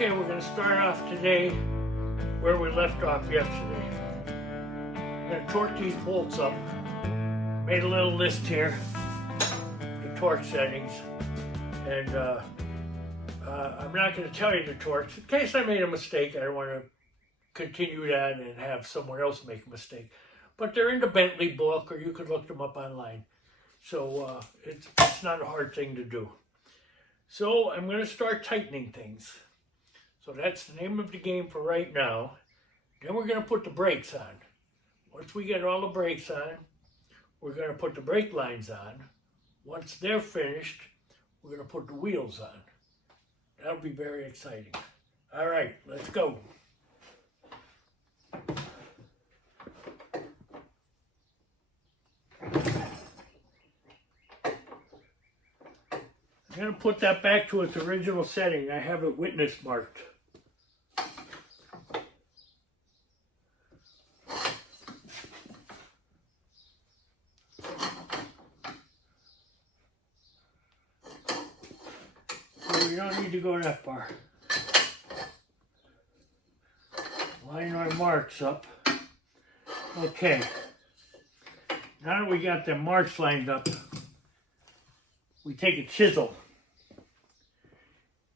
Okay, we're going to start off today where we left off yesterday. I'm going to torque these bolts up. Made a little list here, the torque settings, and I'm not going to tell you the torques. In case I made a mistake, I don't want to continue that and have someone else make a mistake. But they're in the Bentley book, or you could look them up online. So it's not a hard thing to do. So I'm going to start tightening things. So that's the name of the game for right now. Then we're going to put the brakes on. Once we get all the brakes on, we're going to put the brake lines on. Once they're finished, we're going to put the wheels on. That'll be very exciting. All right, let's go. I'm going to put that back to its original setting. I have it witness marked. So we don't need to go that far. Line our marks up. Okay. Now that we got the marks lined up, we take a chisel.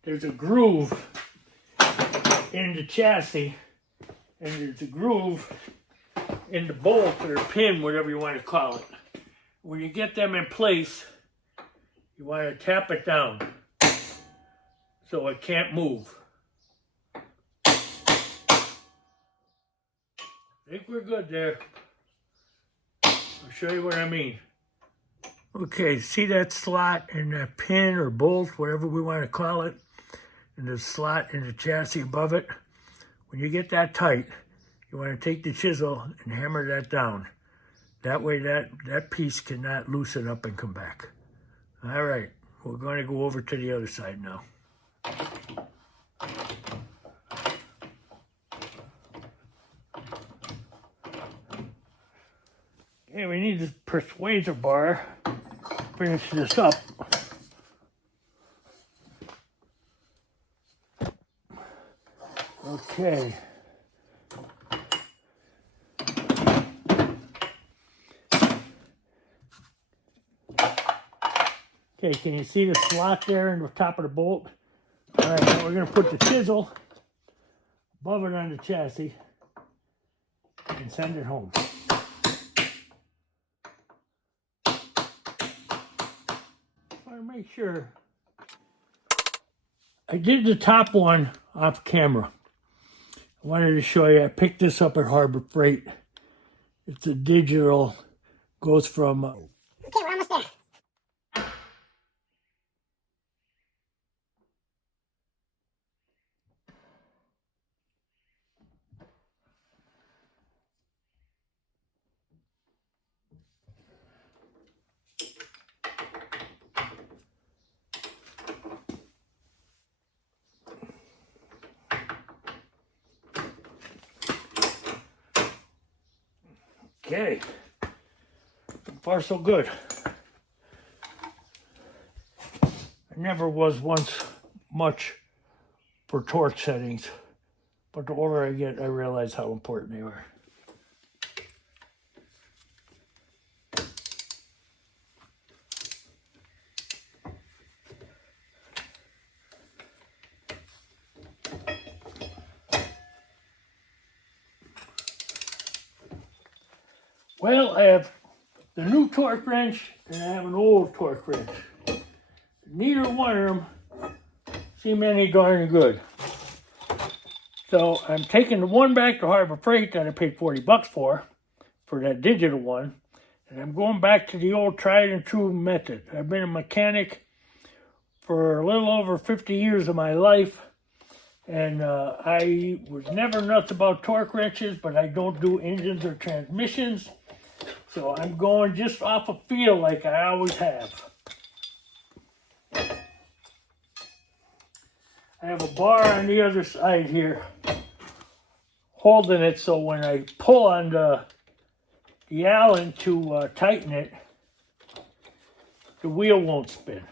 There's a groove in the chassis, and there's a groove in the bolt or pin, whatever you want to call it. When you get them in place, you want to tap it down so it can't move. I think we're good there. I'll show you what I mean. Okay, see that slot and that pin or bolt, whatever we want to call it, and the slot in the chassis above it? When you get that tight, you want to take the chisel and hammer that down. That way that piece cannot loosen up and come back. All right, we're going to go over to the other side now. Okay, we need this persuader bar to finish this up. Okay. Okay, can you see the slot there in the top of the bolt? All right, now we're going to put the chisel above it on the chassis and send it home. I want to make sure. I did the top one off camera. I wanted to show you, I picked this up at Harbor Freight. It's a digital, goes from... Okay, we're almost there. Okay, so far so good. I never was once much for torque settings, but the older I get, I realize how important they are. Well, I have the new torque wrench and I have an old torque wrench. Neither one of them seem any darn good. So I'm taking the one back to Harbor Freight that I paid $40 for that digital one. And I'm going back to the old tried and true method. I've been a mechanic for a little over 50 years of my life. And I was never nuts about torque wrenches, but I don't do engines or transmissions. So I'm going just off a feel like I always have. I have a bar on the other side here holding it so when I pull on the Allen to tighten it, the wheel won't spin.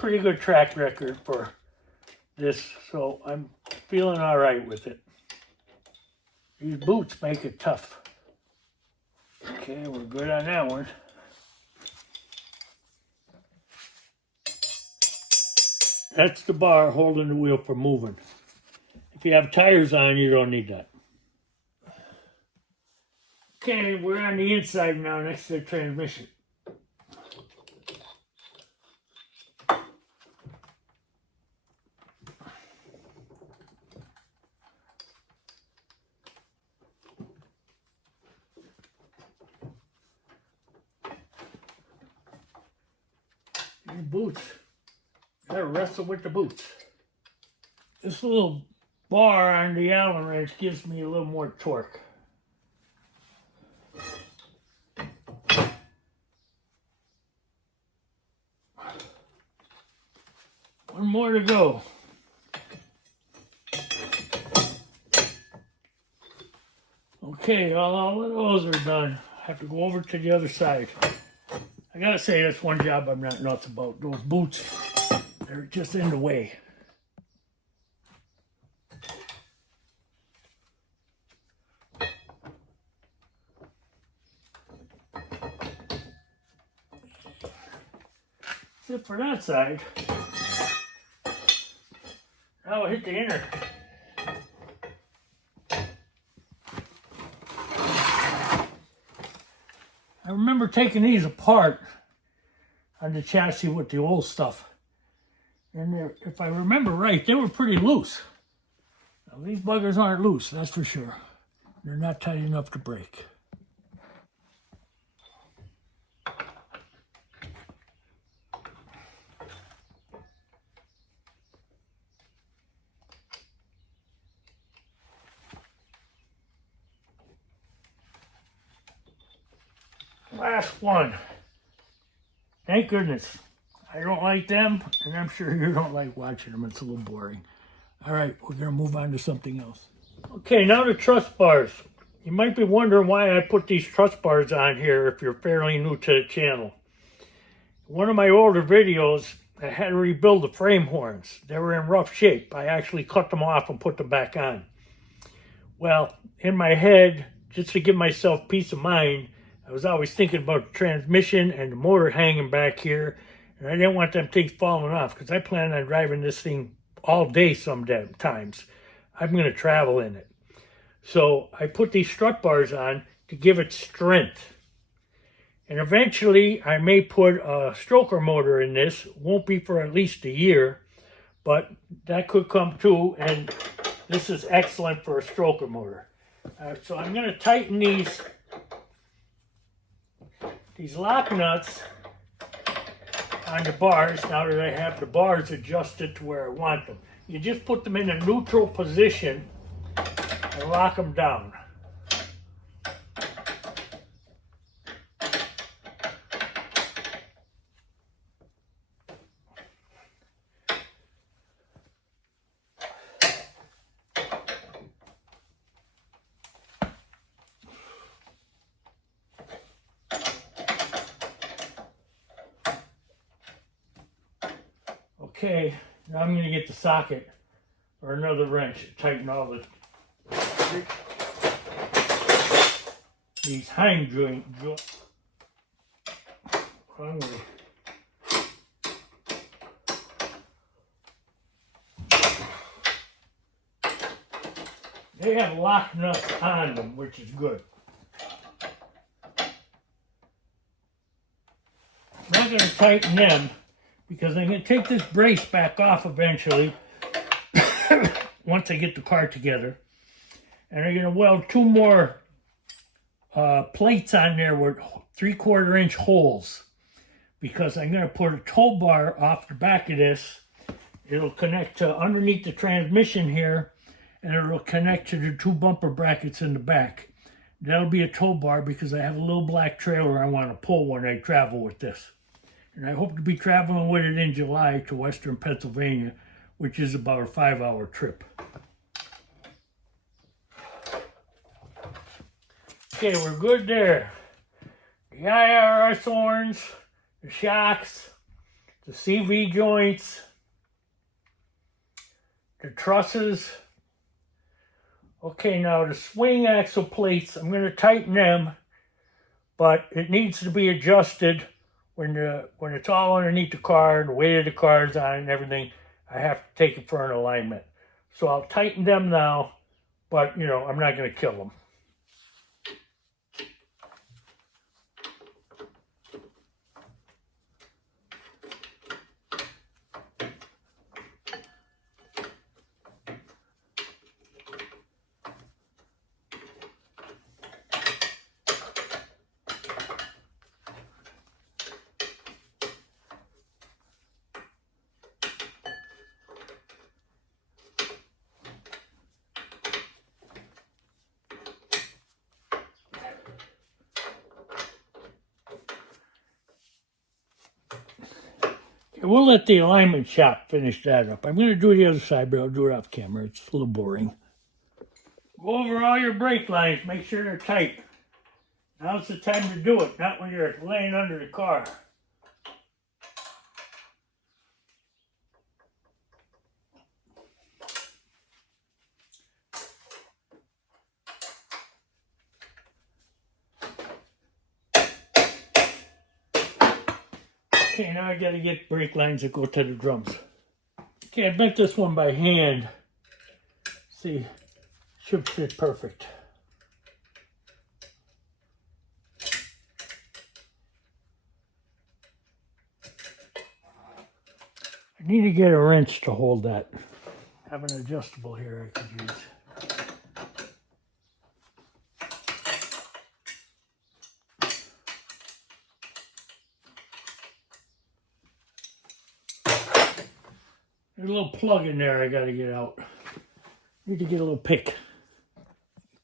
pretty good track record for this, so I'm feeling all right with it. These boots make it tough. Okay, we're good on that one. That's the bar holding the wheel for moving. If you have tires on, you don't need that. Okay, we're on the inside now next to the transmission. These boots. Gotta wrestle with the boots. This little bar on the Allen wrench gives me a little more torque. One more to go. Okay, all of those are done. I have to go over to the other side. I gotta say, that's one job I'm not nuts about. Those boots, they're just in the way. Except for that side. Now I hit the inner. I remember taking these apart on the chassis with the old stuff. And if I remember right, they were pretty loose. Now, these buggers aren't loose, that's for sure. They're not tight enough to break. Last one. Thank goodness. I don't like them, and I'm sure you don't like watching them. It's a little boring. All right, we're going to move on to something else. Okay, now the truss bars. You might be wondering why I put these truss bars on here if you're fairly new to the channel. One of my older videos, I had to rebuild the frame horns. They were in rough shape. I actually cut them off and put them back on. Well, in my head, just to give myself peace of mind, I was always thinking about the transmission and the motor hanging back here, and I didn't want them things falling off because I plan on driving this thing all day sometimes. I'm going to travel in it. So I put these strut bars on to give it strength. And eventually I may put a stroker motor in this. Won't be for at least a year, but that could come too, and this is excellent for a stroker motor. So I'm going to tighten these lock nuts on the bars now that I have the bars adjusted to where I want them. You just put them in a neutral position and lock them down. Okay, now I'm going to get the socket or another wrench to tighten all these hind joints. They have lock nuts on them, which is good. I'm not going to tighten them, because I'm going to take this brace back off eventually once I get the car together. And I'm going to weld two more plates on there with 3/4 inch holes, because I'm going to put a tow bar off the back of this. It'll connect to underneath the transmission here, and it'll connect to the two bumper brackets in the back. That'll be a tow bar because I have a little black trailer I want to pull when I travel with this. And I hope to be traveling with it in July to Western Pennsylvania, which is about a 5-hour trip. Okay, we're good there. The IRS horns, the shocks, the CV joints, the trusses. Okay, now the swing axle plates, I'm going to tighten them, but it needs to be adjusted when it's all underneath the car, the weight of the car is on it and everything. I have to take it for an alignment. So I'll tighten them now, but I'm not going to kill them. We'll let the alignment shop finish that up. I'm going to do the other side, but I'll do it off camera. It's a little boring. Go over all your brake lines. Make sure they're tight. Now's the time to do it, not when you're laying under the car. Okay, now I got to get brake lines that go to the drums. Okay, I bent this one by hand. See, should fit perfect. I need to get a wrench to hold that. I have an adjustable here I could use. There's a little plug in there I got to get out. Need to get a little pick.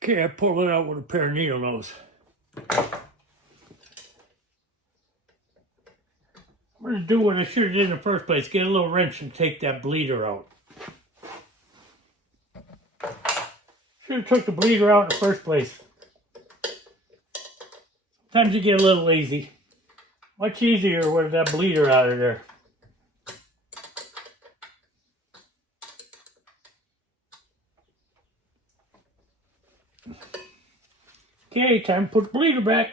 Okay, I pulled it out with a pair of needle nose. I'm going to do what I should have did in the first place. Get a little wrench and take that bleeder out. Should have took the bleeder out in the first place. Sometimes you get a little lazy. Much easier with that bleeder out of there. Okay, time to put the bleeder back.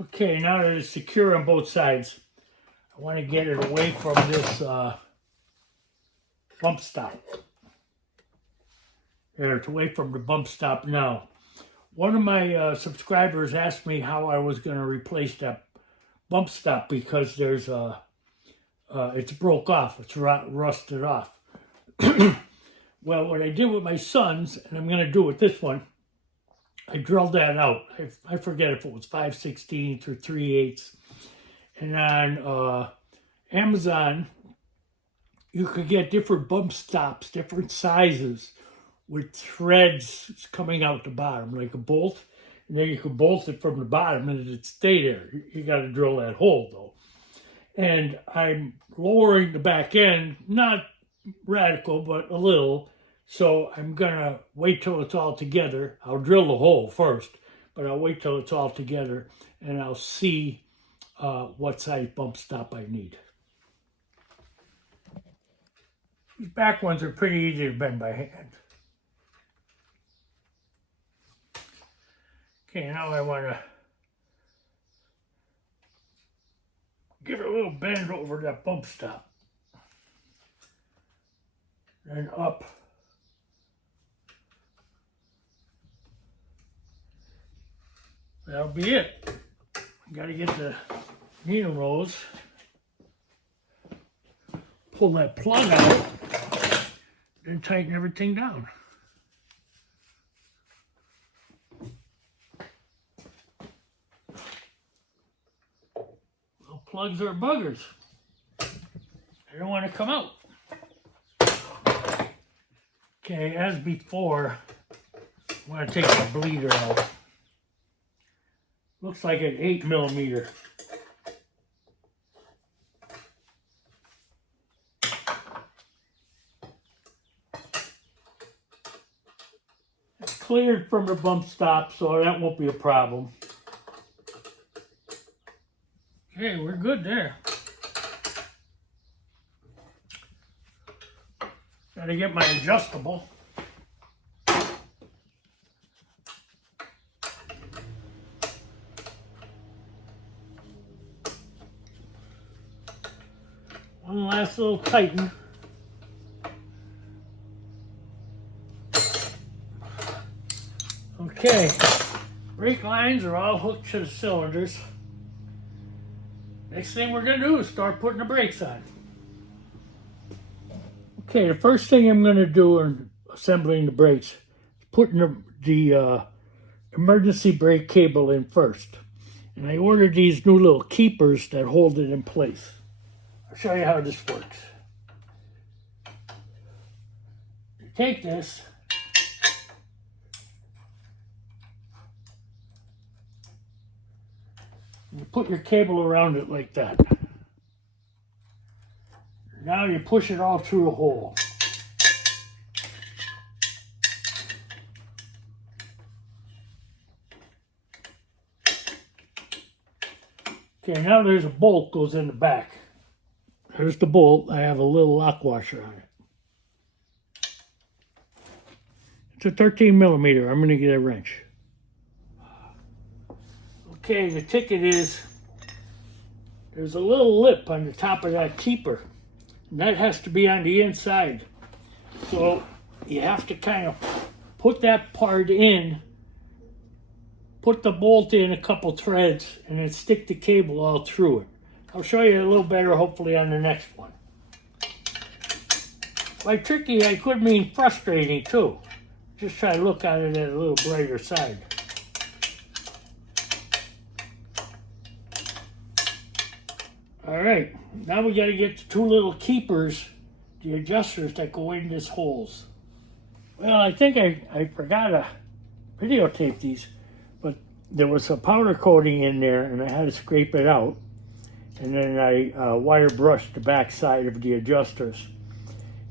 Okay, now that it's secure on both sides, I want to get it away from this bump stop. There, it's away from the bump stop now. One of my subscribers asked me how I was going to replace that bump stop because there's it's broke off, it's rusted off. Well, what I did with my sons, and I'm going to do with this one, I drilled that out. I forget if it was 5/16 or 3/8. And on Amazon, you could get different bump stops, different sizes, with threads coming out the bottom, like a bolt. And then you could bolt it from the bottom and it'd stay there. You got to drill that hole, though. And I'm lowering the back end, not radical, but a little. So I'm going to wait till it's all together. I'll drill the hole first, but I'll wait till it's all together and I'll see what size bump stop I need. These back ones are pretty easy to bend by hand. Okay, now I want to give it a little bend over that bump stop. Then up. That'll be it. Got to get the needle nose. Pull that plug out. Then tighten everything down. Well, plugs are buggers. They don't want to come out. Okay, as before, I'm going to take the bleeder out. Looks like an 8mm. It's cleared from the bump stop, so that won't be a problem. Okay, we're good there. Gotta get my adjustable. One last little tighten. Okay, brake lines are all hooked to the cylinders. Next thing we're gonna do is start putting the brakes on. Okay, the first thing I'm gonna do in assembling the brakes is putting the emergency brake cable in first. And I ordered these new little keepers that hold it in place. I'll show you how this works. You take this, and you put your cable around it like that. Now you push it all through the hole. Okay, now there's a bolt goes in the back. There's the bolt. I have a little lock washer on it. It's a 13 millimeter. I'm going to get a wrench. Okay, the ticket is there's a little lip on the top of that keeper. And that has to be on the inside. So you have to kind of put that part in, put the bolt in a couple threads, and then stick the cable all through it. I'll show you a little better hopefully on the next one. By tricky, I could mean frustrating too. Just try to look at it at a little brighter side. All right, now we got to get the two little keepers, the adjusters that go in these holes. Well, I think I forgot to videotape these, but there was a powder coating in there and I had to scrape it out. And then I wire brushed the back side of the adjusters.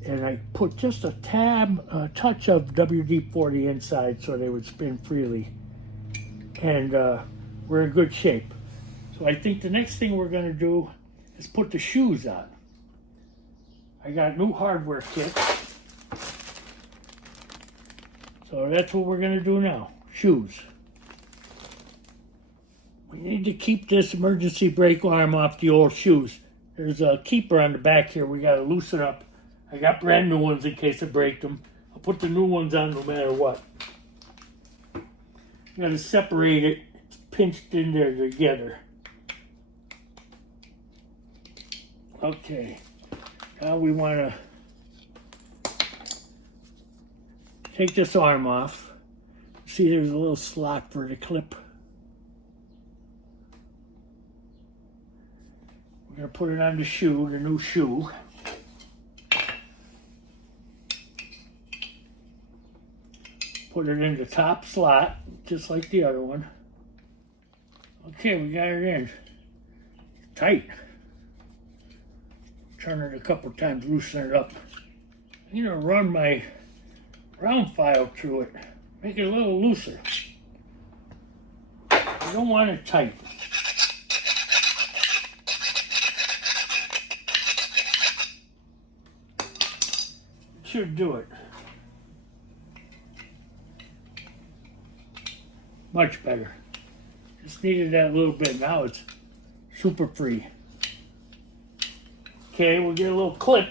And I put just a touch of WD-40 inside so they would spin freely. And we're in good shape. So I think the next thing we're going to do is put the shoes on. I got new hardware kit. So that's what we're going to do now. Shoes. We need to keep this emergency brake arm off the old shoes. There's a keeper on the back here. We got to loosen up. I got brand new ones in case I break them. I'll put the new ones on no matter what. You got to separate it. It's pinched in there together. Okay. Now we want to take this arm off. See, there's a little slot for the clip. We're going to put it on the shoe, the new shoe. Put it in the top slot, just like the other one. Okay, we got it in. Tight. Turn it a couple times, loosen it up. I'm going to run my round file through it. Make it a little looser. You don't want it tight. Should do it. Much better. Just needed that little bit. Now it's super free. Okay, we'll get a little clip.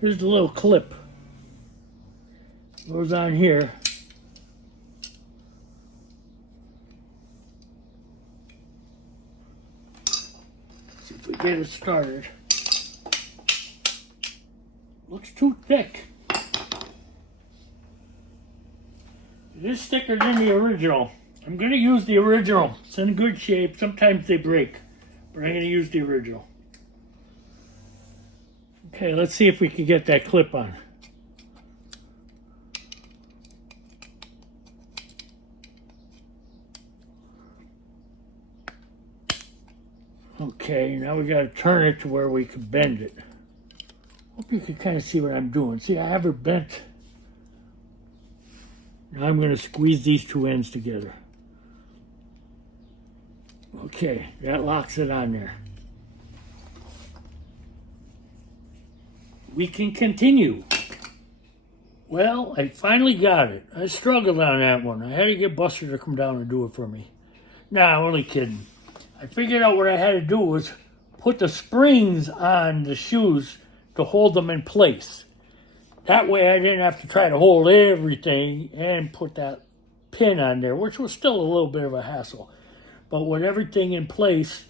Here's the little clip. Goes on here. See if we get it started. Looks too thick. It is thicker than the original. I'm going to use the original. It's in good shape. Sometimes they break, but I'm going to use the original. Okay, let's see if we can get that clip on. Okay, now we got to turn it to where we can bend it. Hope you can kind of see what I'm doing. See, I have it bent. Now I'm going to squeeze these two ends together. Okay, that locks it on there. We can continue. Well, I finally got it. I struggled on that one. I had to get Buster to come down and do it for me. Nah, I'm only kidding. I figured out what I had to do was put the springs on the shoes to hold them in place. That way I didn't have to try to hold everything and put that pin on there, which was still a little bit of a hassle. But with everything in place,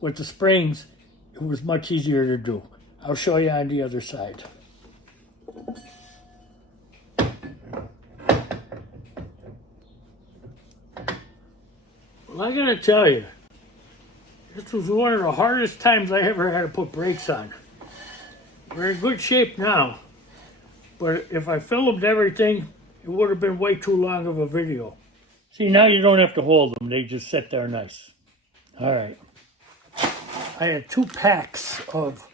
with the springs, it was much easier to do. I'll show you on the other side. Well, I gotta tell you, this was one of the hardest times I ever had to put brakes on. We're in good shape now, but if I filmed everything, it would have been way too long of a video. See, now you don't have to hold them, they just sit there nice. All right. I had 2 packs of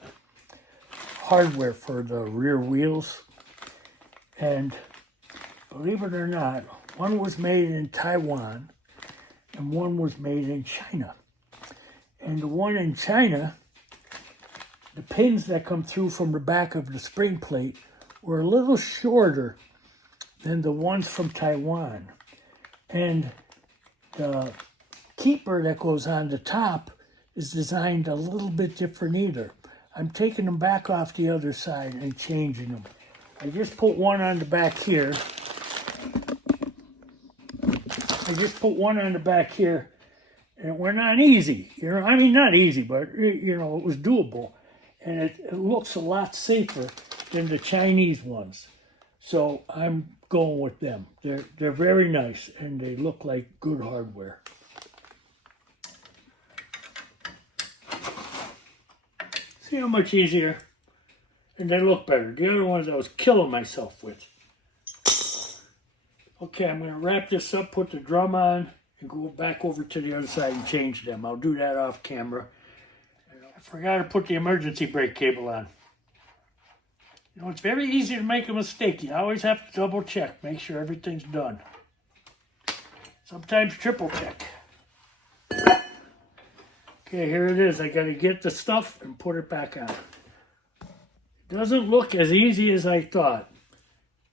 hardware for the rear wheels, and believe it or not, one was made in Taiwan and one was made in China. And the one in China, the pins that come through from the back of the spring plate were a little shorter than the ones from Taiwan. And the keeper that goes on the top is designed a little bit different either. I'm taking them back off the other side and changing them. I just put one on the back here. And it went on easy. I mean, not easy, but, it was doable. And it looks a lot safer than the Chinese ones. So I'm going with them. They're very nice, and they look like good hardware. See how much easier? And they look better. The other ones I was killing myself with. Okay, I'm going to wrap this up, put the drum on, and go back over to the other side and change them. I'll do that off camera. I forgot to put the emergency brake cable on. It's very easy to make a mistake. You always have to double check, make sure everything's done. Sometimes triple check. Okay, here it is. I got to get the stuff and put it back on. It doesn't look as easy as I thought.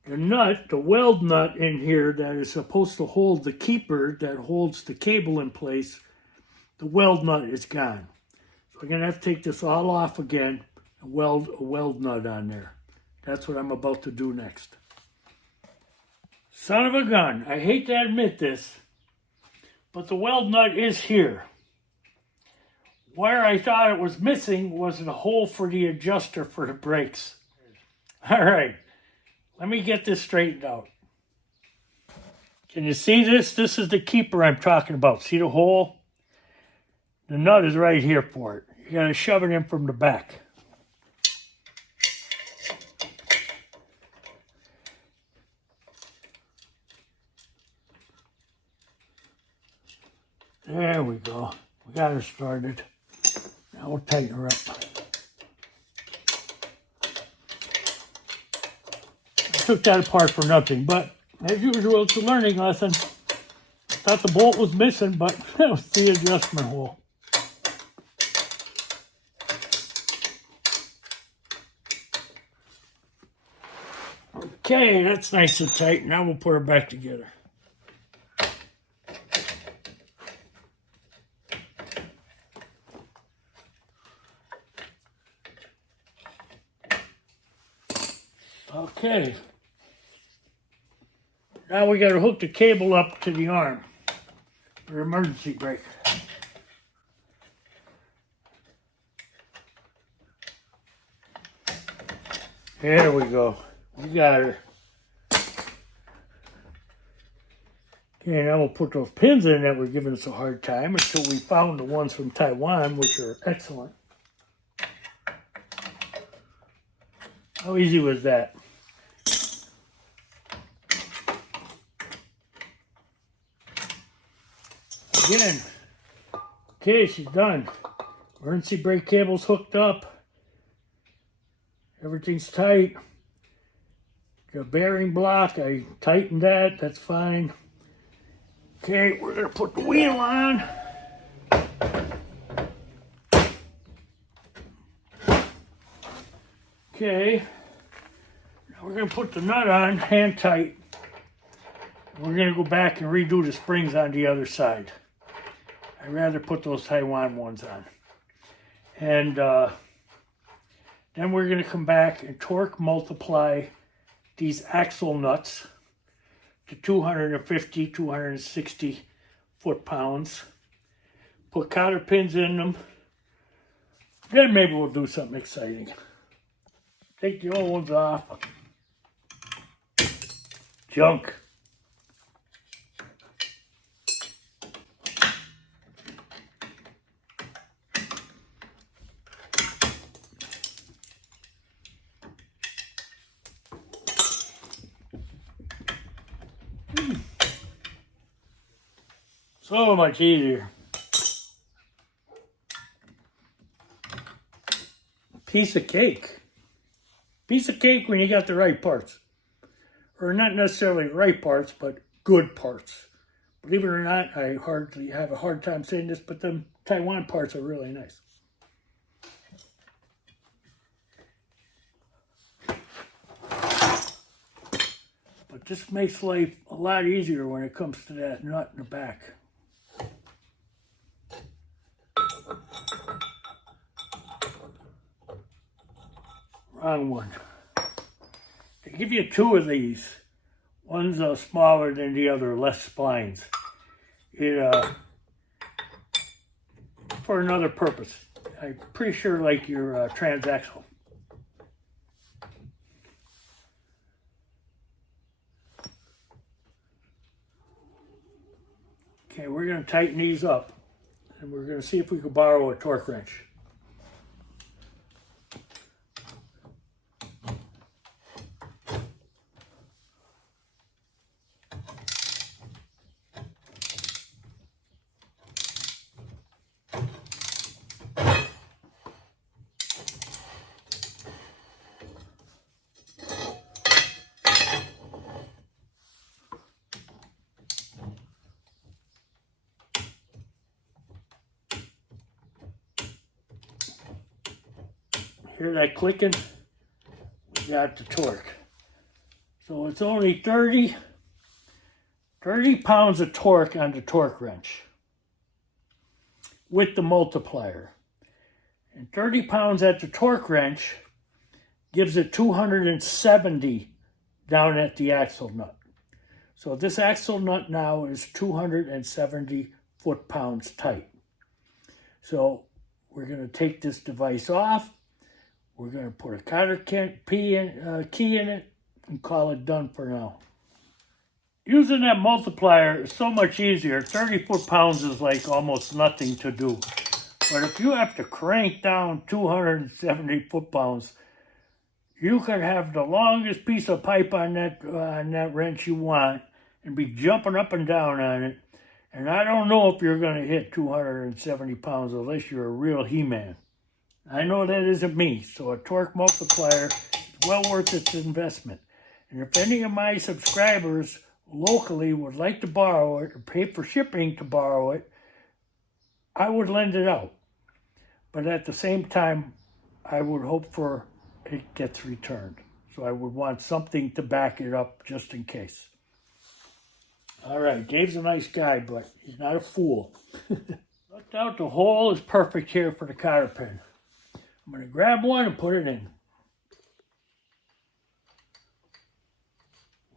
The nut, the weld nut in here that is supposed to hold the keeper that holds the cable in place, the weld nut is gone. So I'm going to have to take this all off again and weld a weld nut on there. That's what I'm about to do next. Son of a gun, I hate to admit this, but the weld nut is here. Where I thought it was missing was the hole for the adjuster for the brakes. All right. Let me get this straightened out. Can you see this? This is the keeper I'm talking about. See the hole? The nut is right here for it. You got to shove it in from the back. There we go. We got her started. Now we'll tighten her up. Took that apart for nothing, but as usual, it's a learning lesson. Thought the bolt was missing, but that was the adjustment hole. Okay, that's nice and tight. Now we'll put her back together. Okay. Now we got to hook the cable up to the arm for emergency brake. There we go. We got her. Okay, now we'll put those pins in that were giving us a hard time until we found the ones from Taiwan, which are excellent. How easy was that? Again. Okay, she's done. Emergency brake cable's hooked up. Everything's tight. The bearing block, I tightened that. That's fine. Okay, we're going to put the wheel on. Okay, now we're going to put the nut on hand tight. We're going to go back and redo the springs on the other side. I'd rather put those Taiwan ones on. And then we're going to come back and torque multiply these axle nuts to 250, 260 foot-pounds. Put cotter pins in them. Then maybe we'll do something exciting. Take the old ones off. Junk. So much easier. Piece of cake. Piece of cake when you got the right parts. Or not necessarily right parts, but good parts. Believe it or not, I hardly have a hard time saying this, but the Taiwan parts are really nice. But this makes life a lot easier when it comes to that nut in the back. Wrong one. They give you two of these. One's smaller than the other, less splines. For another purpose. I'm pretty sure like your transaxle. Okay, we're going to tighten these up. And we're going to see if we can borrow a torque wrench. Hear that clicking? We got the torque. So it's only 30 pounds of torque on the torque wrench with the multiplier. And 30 pounds at the torque wrench gives it 270 down at the axle nut. So this axle nut now is 270 foot-pounds tight. So we're going to take this device off. We're going to put a cotter key in it and call it done for now. Using that multiplier is so much easier. 30 foot-pounds is like almost nothing to do. But if you have to crank down 270 foot-pounds, you can have the longest piece of pipe on that wrench you want and be jumping up and down on it. And I don't know if you're going to hit 270 pounds unless you're a real He-Man. I know that isn't me, so a torque multiplier is well worth its investment. And if any of my subscribers locally would like to borrow it or pay for shipping to borrow it, I would lend it out. But at the same time, I would hope for it gets returned. So I would want something to back it up just in case. All right, Dave's a nice guy, but he's not a fool. No doubt the hole is perfect here for the cotter pin. I'm going to grab one and put it in.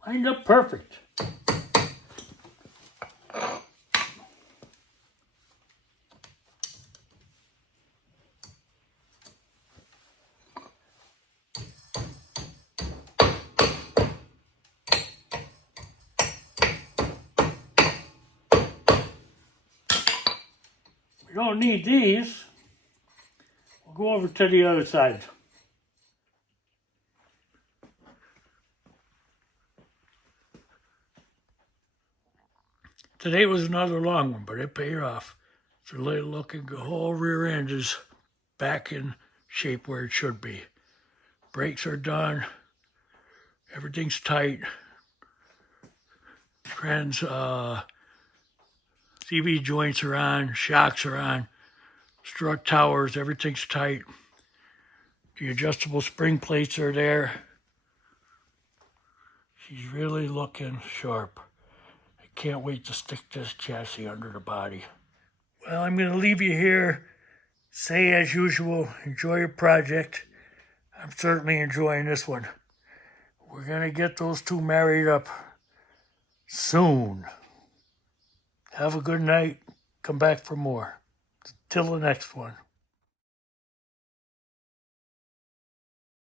Lined up perfect. We don't need these. We'll go over to the other side. Today was another long one, but it paid off. It's really looking, the whole rear end is back in shape where it should be. Brakes are done. Everything's tight. CV joints are on, shocks are on, strut towers, everything's tight. The adjustable spring plates are there. She's really looking sharp. I can't wait to stick this chassis under the body. Well, I'm going to leave you here. Say as usual, enjoy your project. I'm certainly enjoying this one. We're going to get those two married up soon. Have a good night. Come back for more. Till the next one.